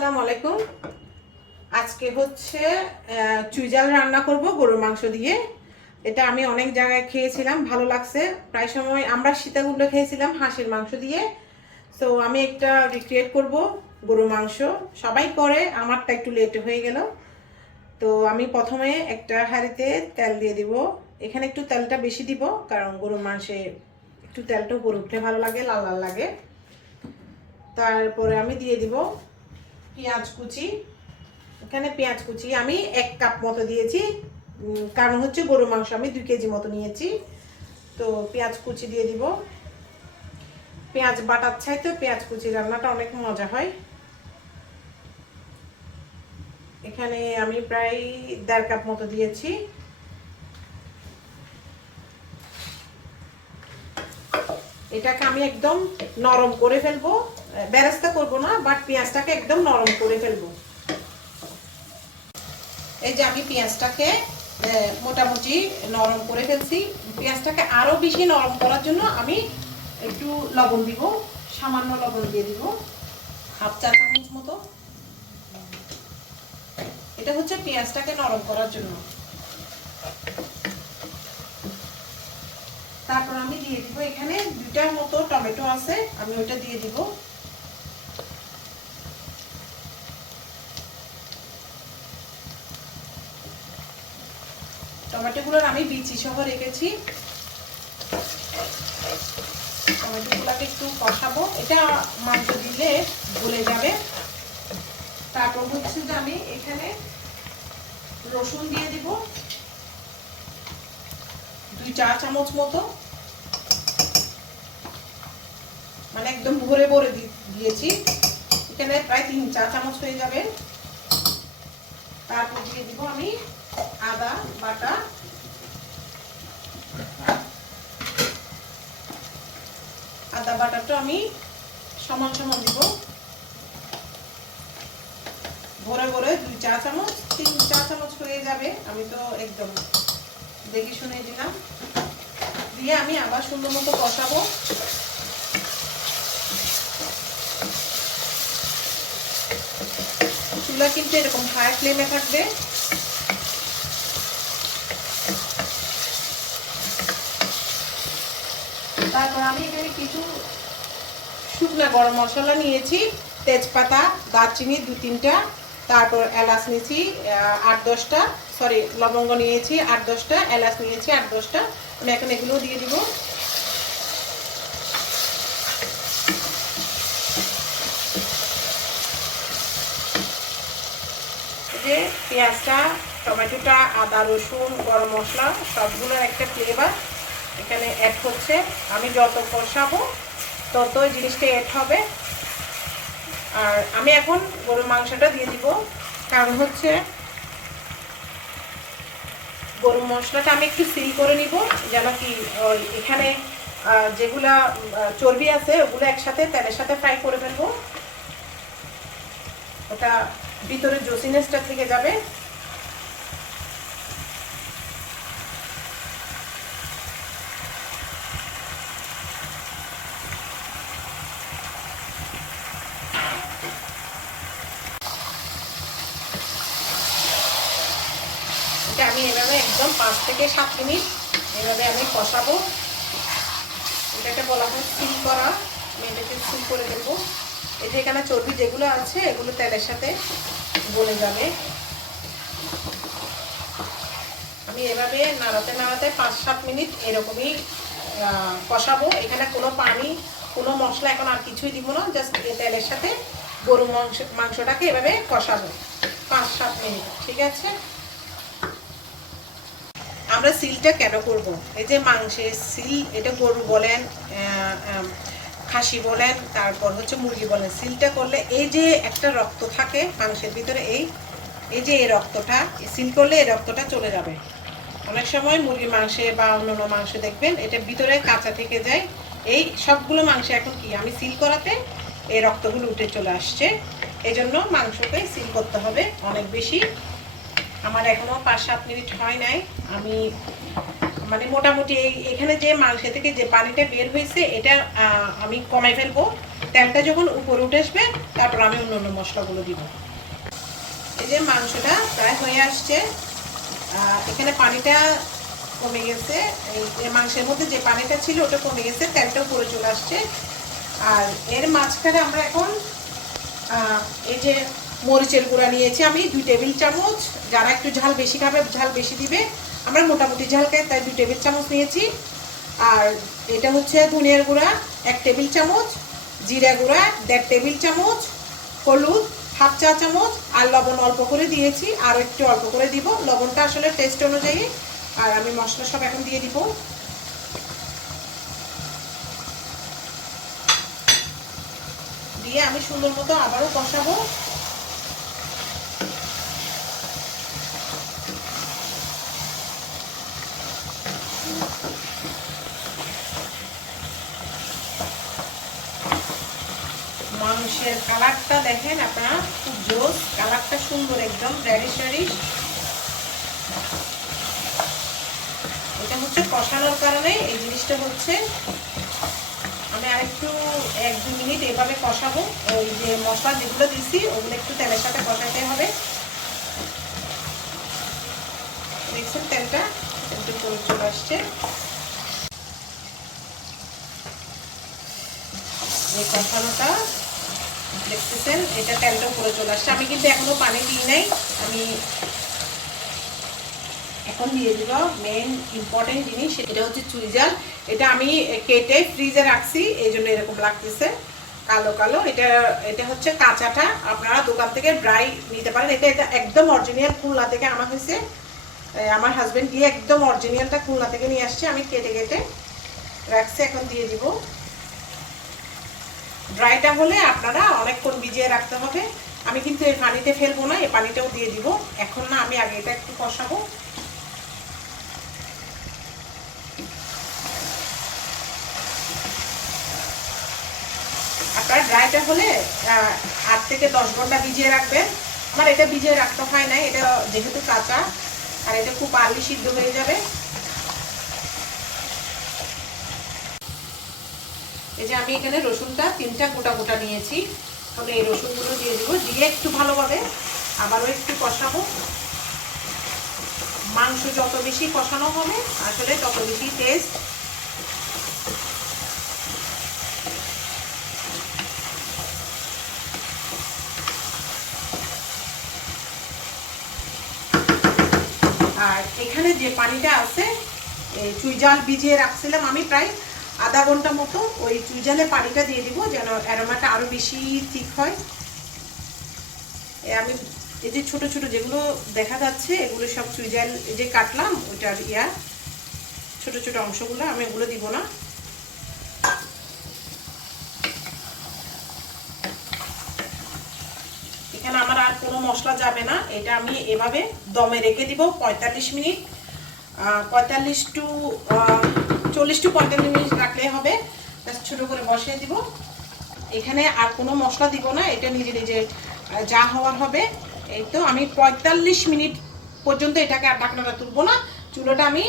আসসালামু আলাইকুম। আজকে হচ্ছে চুইজাল রান্না করব গরুর মাংস দিয়ে। এটা আমি অনেক জায়গায় খেয়েছিলাম, ভালো লাগছে। প্রায় সময় আমরা সীতাকুণ্ড খেয়েছিলাম হাঁসের মাংস দিয়ে। তো আমি একটা রিক্রিয়েট করব গরুর মাংস। সবাই করে, আমারটা একটু লেট হয়ে গেল। তো আমি প্রথমে একটা হাঁড়িতে তেল দিয়ে দিব। এখানে একটু তেলটা বেশি দিব, কারণ গরুর মাংসে একটু তেলটা উপরে উঠলে ভালো লাগে, লাল লাল লাগে। তারপরে আমি দিয়ে দিব পেঁয়াজ কুচি। এখানে পেঁয়াজ কুচি আমি এক কাপ মতো দিয়েছি। কারণ হচ্ছে গরু মাংস আমি দুই কেজি মতো নিয়েছি। তো পেঁয়াজ কুচি দিয়ে দিব। পেঁয়াজ বাটার চাইতে পেঁয়াজ কুচি রান্নাটা অনেক মজা হয়। এখানে আমি প্রায় দেড় কাপ মতো দিয়েছি। এটাকে আমি একদম নরম করে ফেলব। বেরেস্তা করব না বাট পেঁয়াজটাকে একদম নরম করে ফেলব। এই যে আমি পেঁয়াজটাকে মোটামুটি নরম করে ফেলছি। পেঁয়াজটাকে আরও বেশি নরম করার জন্য আমি একটু লবণ দিব, সামান্য লবণ দিয়ে দিব, হাফ চা চামচ মতো। এটা হচ্ছে পেঁয়াজটাকে নরম করার জন্য। তারপর আমি দিয়ে দিব, এখানে দুইটার মতো টমেটো আছে, আমি ওটা দিয়ে দিব টমেটোগুলোর আমি বিচি সহ রেখেছি। টমেটোগুলোকে একটু কষাবো। এটা মাংস দিলে গলে যাবে। তারপর হচ্ছে যে আমি এখানে রসুন দিয়ে দিব। দুই চা চামচ মতো। মানে একদম ভরে ভরে দিয়েছি। এখানে প্রায় তিন চা চামচ হয়ে যাবে। তারপর দিয়ে দিব আমি আদা, বাটা আদা বাটাটা আমি সমান সমান দিব। ভরে ভরে দুই চা চামচ, তিন চা চামচ হয়ে যাবে। আমি তো একদম দেখে শুনে দিলাম। দিয়ে আমি আবার সুন্দর মতো কষাবো। চুলা কিন্তু এরকম হাই ফ্লেমে থাকবে। তারপর আমি এখানে কিছু শুকনো গরম মশলা নিয়েছি, তেজপাতা, দারচিনি দু তিনটা, তারপর এলাচ নিয়েছি আট দশটা সরি লবঙ্গ নিয়েছি, আট দশটা, এলাচ নিয়েছি, আট দশটা। আমি এখন এগুলো দিয়ে দিব। যে পেঁয়াজটা, টমেটোটা, আদা, রসুন, গরম মশলা, সবগুলোর একটা ফ্লেভার এখানে অ্যাড হচ্ছে। আমি যত কষাবো তত জিনিসটা অ্যাড হবে। আর আমি এখন গরুর মাংসটা দিয়ে দিব। কারণ হচ্ছে গরুর মশলাটা আমি একটু সিল করে নিব, যেন কি এখানে যেগুলা চর্বি আছে, ওগুলো একসাথে তেলের সাথে ফ্রাই করে ফেলব। ওটা ভিতরে জোসিনেসটা থেকে যাবে এটা আমি এভাবে একদম পাঁচ থেকে সাত মিনিট এভাবে আমি কষাবো। এটাকে বলা হয় সিল করা। আমি এটাকে সিল করে দেবো। যে এখানে চর্বি যেগুলো আছে, এগুলো তেলের সাথে গলে যাবে। আমি এভাবে নাড়াতে নাড়াতে পাঁচ সাত মিনিট এরকমই কষাবো। এখানে কোনো পানি, কোনো মশলা এখন আর কিছুই দিব না জাস্ট তেলের সাথে গরু মাংস, মাংসটাকে এভাবে কষাবো। পাঁচ সাত মিনিট, ঠিক আছে? আমরা সিলটা কেন করব? এই যে মাংসের সিল, এটা গরু বলেন খাসি বলেন, তারপর হচ্ছে মুরগি বলেন, সিলটা করলে এই যে একটা রক্ত থাকে মাংসের ভিতরে, এই এই যে এই রক্তটা সিল করলে এই রক্তটা চলে যাবে। অনেক সময় মুরগি মাংসে বা অন্যান্য মাংস দেখবেন, এটা ভিতরে কাঁচা থেকে যায়। এই সবগুলো মাংস এখন কি? আমি সিল করাতে এই রক্তগুলো উঠে চলে আসছে। এই জন্য মাংসকে সিল করতে হবে অনেক বেশি। আমার এখনও পাঁচ সাত মিনিট হয় নাই। আমি মানে মোটামুটি এখানে যে মাংস থেকে যে পানিটা বের হয়েছে, এটা আমি কমাই ফেলব। তেলটা যখন উপরে উঠে আসবে, তারপর আমি অন্য অন্য মশলাগুলো দিব। এই যে মাংসটা প্রায় হয়ে আসছে এখানে পানিটা কমে গেছে। এই মাংসের মধ্যে যে পানিটা ছিল, ওটা কমে গেছে, তেলটা উপরে চলে আসছে। আর এর মাঝখানে আমরা এখন এই যে মরিচের গুঁড়া নিয়েছি আমি, দুই টেবিল চামচ। যারা একটু ঝাল বেশি খাবে, ঝাল বেশি দিবে। আমরা মোটামুটি ঝাল খাই, তাই দুই টেবিল চামচ নিয়েছি। আর এটা হচ্ছে ধনিয়ার গুঁড়া, এক টেবিল চামচ, জিরা গুঁড়া, দেড় টেবিল চামচ, হলুদ, হাফ চা চামচ, আর লবণ অল্প করে দিয়েছি। আর একটু অল্প করে দিব। লবণটা আসলে টেস্ট অনুযায়ী। আর আমি মশলা সব এখন দিয়ে দিব। দিয়ে আমি সুন্দর মতো আবারও কষাবো। মাংসের কালারটা দেখেন আপনারা, খুব জোস, কালারটা সুন্দর একদম রেডিশ এটা হচ্ছে কষানোর কারণে এই জিনিসটা হচ্ছে, আমি আরেকটু এক দু মিনিট এভাবে কষাবো। ওই যে মশলা যেগুলো দিছি, ওগুলো একটু তেলের সাথে কষাতে হবে। দেখছেন তেলটা? একটু চলে চলে আসছে। এই কষানোটা দেখতেছেন, এটা তেলটা উপরে চলে আসছে। আমি কিন্তু এখনও পানি দিই নাই। আমি এখন দিয়ে দিব মেন ইম্পর্টেন্ট জিনিস এটা হচ্ছে চুই জাল। এটা আমি কেটে ফ্রিজে রাখছি, এই জন্য এরকম লাগতেছে। কালো কালো। এটা এটা হচ্ছে কাঁচাটা। আপনারা দোকান থেকে ড্রাই নিতে পারেন। এটা এটা একদম অরিজিনাল খুলনা থেকে আনা হয়েছে। আমার হাজবেন্ড গিয়ে একদম অরিজিনালটা খুলনা থেকে নিয়ে আসছে। আমি কেটে কেটে রাখছি। এখন দিয়ে দিব। ড্রাইটা হলে আপনারা অনেকক্ষণ ভিজিয়ে রাখতে হবে। আমি কিন্তু এই পানিতে ফেলব না এই পানিটাও দিয়ে দিব। এখন না, আমি আগে এটা একটু কষাবো। আপনার ড্রাইটা হলে আট থেকে দশ ঘণ্টা ভিজিয়ে রাখবেন। আমার এটা ভিজিয়ে রাখতে হয় না এটা যেহেতু কাঁচা, আর এটা খুব আর্লি সিদ্ধ হয়ে যাবে। এই যে আমি এখানে রসুনটা তিনটা গোটা গোটা নিয়েছি। তাহলে এই রসুনগুলো দিয়ে দেবো। দিয়ে একটু ভালোভাবে আবারও একটু কষাবো। মাংস যত বেশি কষানো হবে, আসলে তত বেশি টেস্ট আর এখানে যে পানিটা আছে, এই চুই জাল ভিজিয়ে রাখছিলাম আমি প্রায় আধা ঘণ্টা মতো ওই চুই জালে পানিটা দিয়ে দিব যেন অ্যারোমাটা আরও বেশি ঠিক হয়। আমি এই যে ছোট ছোট যেগুলো দেখা যাচ্ছে, এগুলো সব চুই জাল এই যে কাটলাম, ওইটার ইয়া, ছোট ছোট অংশগুলো আমি এগুলো দিব না। এখানে আমার আর কোনো মশলা যাবে না, এটা আমি এভাবে দমে রেখে দিব পঁয়তাল্লিশ মিনিট। পঁয়তাল্লিশ টু চল্লিশ টু পঁয়তাল্লিশ মিনিট রাখলে হবে ছোটো করে বসিয়ে দিব। এখানে আর কোনো মশলা দিব না, এটা নিজে নিজে যা হওয়ার হবে। এই তো আমি পঁয়তাল্লিশ মিনিট পর্যন্ত এটাকে আর ঢাকনাটা তুলবো না। চুলোটা আমি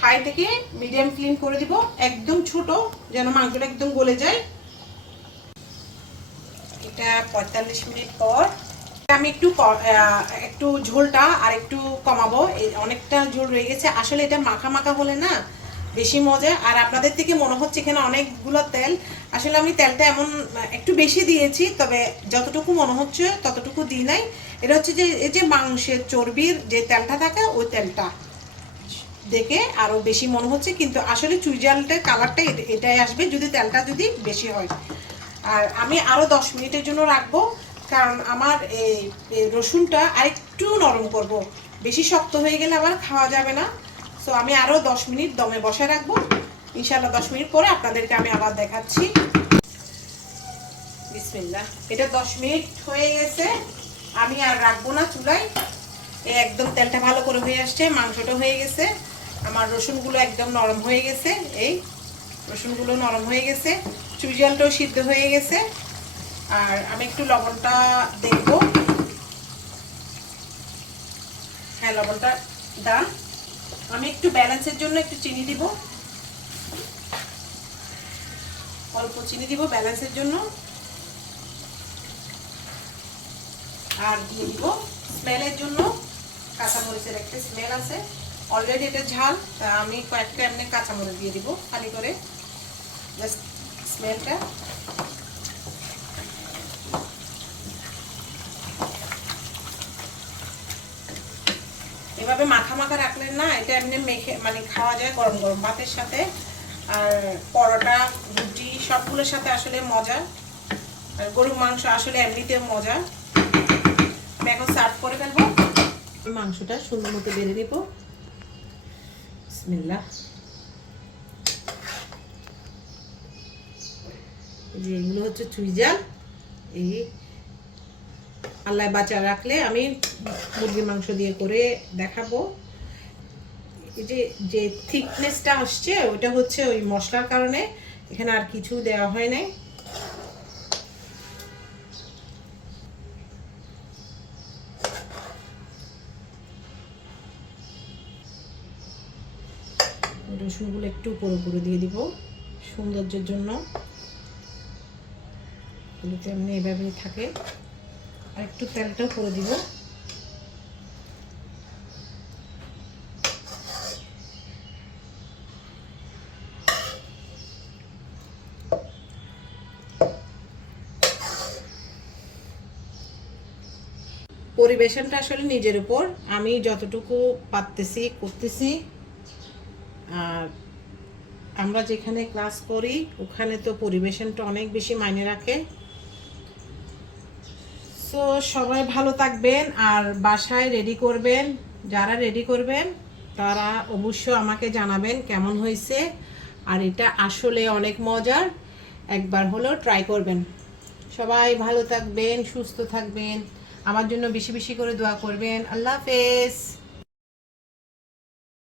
হাই থেকে মিডিয়াম ক্লিন করে দিব। একদম ছোট, যেন মাংসটা একদম গলে যায়। এটা পঁয়তাল্লিশ মিনিট পর আমি একটু একটু ঝোলটা আর একটু কমাবো। অনেকটা ঝোল রয়ে গেছে। আসলে এটা মাখা মাখা হলে না বেশি মজা। আর আপনাদের থেকে মনে হচ্ছে এখানে অনেকগুলো তেল। আসলে আমি তেলটা এমন, একটু বেশি দিয়েছি, তবে যতটুকু মনে হচ্ছে ততটুকু দিই নাই। এটা হচ্ছে যে, এই যে মাংসের চর্বির যে তেলটা থাকে, ওই তেলটা দেখে আরও বেশি মনে হচ্ছে। কিন্তু আসলে চুইজালটার কালারটা এটাই আসবে যদি তেলটা যদি বেশি হয়। আর আমি আরও দশ মিনিটের জন্য রাখব, কারণ আমার এই রসুনটা আরেকটু নরম করব। বেশি শক্ত হয়ে গেলে আবার খাওয়া যাবে না। সো আমি আরও দশ মিনিট দমে বসে রাখব। ইনশাল্লাহ দশ মিনিট পরে আপনাদেরকে আমি আবার দেখাচ্ছি। বিসমিল্লাহ। এটা দশ মিনিট হয়ে গেছে। আমি আর রাখব না চুলায়। এই একদম তেলটা ভালো করে হয়ে আসছে। মাংসটা হয়ে গেছে। আমার রসুনগুলো একদম নরম হয়ে গেছে। এই রসুনগুলো নরম হয়ে গেছে। চুইজালটাও সিদ্ধ হয়ে গেছে। আর আমি একটু লবণটা দেখব। হ্যাঁ লবণটা ডান আমি একটু ব্যালেন্সের জন্য একটু চিনি দিব। অল্প চিনি দিব ব্যালেন্সের জন্য। আর দিয়ে দিব স্মেলের জন্য। কাঁচামরিচের একটা স্মেল আছে। অলরেডি এটা ঝাল, তা আমি কয়েকটা এমনি কাঁচামরিচ দিয়ে দিব খালি করে। জাস্ট স্মেলটা মাখা মাখা রাখলেন না, এটা এমনি মেখে মানে খাওয়া যায় গরম গরম ভাতের সাথে। আর পরোটা, রুটি, সবগুলোর সাথে আসলে মজা। আর গরুর মাংস আসলে এমনিতে মজা। এখন সার্ভ করে ফেলব। মাংসটা সুন্দর মতো বেড়ে এই যে এগুলো হচ্ছে চুইজাল। এই আল্লাহ বাঁচা রাখলে আমি মুরগির মাংস দিয়ে করে দেখাবো। যে যে থিকনেসটা আসছে, ওইটা হচ্ছে ওই মশলার কারণে এখানে আর কিছু দেওয়া হয় নাই। রসুনগুলো একটু উপরে উপরে দিয়ে দিব সৌন্দর্যের জন্য। এমনি এভাবেই থাকে। আর একটু তেলটাও করে দিব। পরিবেশনটা আসলে নিজের উপর। আমি যতটুকু পারতেছি, করতেছি। আর আমরা যেখানে ক্লাস করি, ওখানে তো পরিবেশনটা অনেক বেশি মাইনে রাখে। সো সবাই ভালো থাকবেন আর বাসায় রেডি করবেন। যারা রেডি করবেন, তারা অবশ্য আমাকে জানাবেন কেমন হয়েছে। আর এটা আসলে অনেক মজার। একবার হলো ট্রাই করবেন। সবাই ভালো থাকবেন, সুস্থ থাকবেন। আমার জন্য বেশি বেশি করে দোয়া করবেন। আল্লাহ হাফেজ।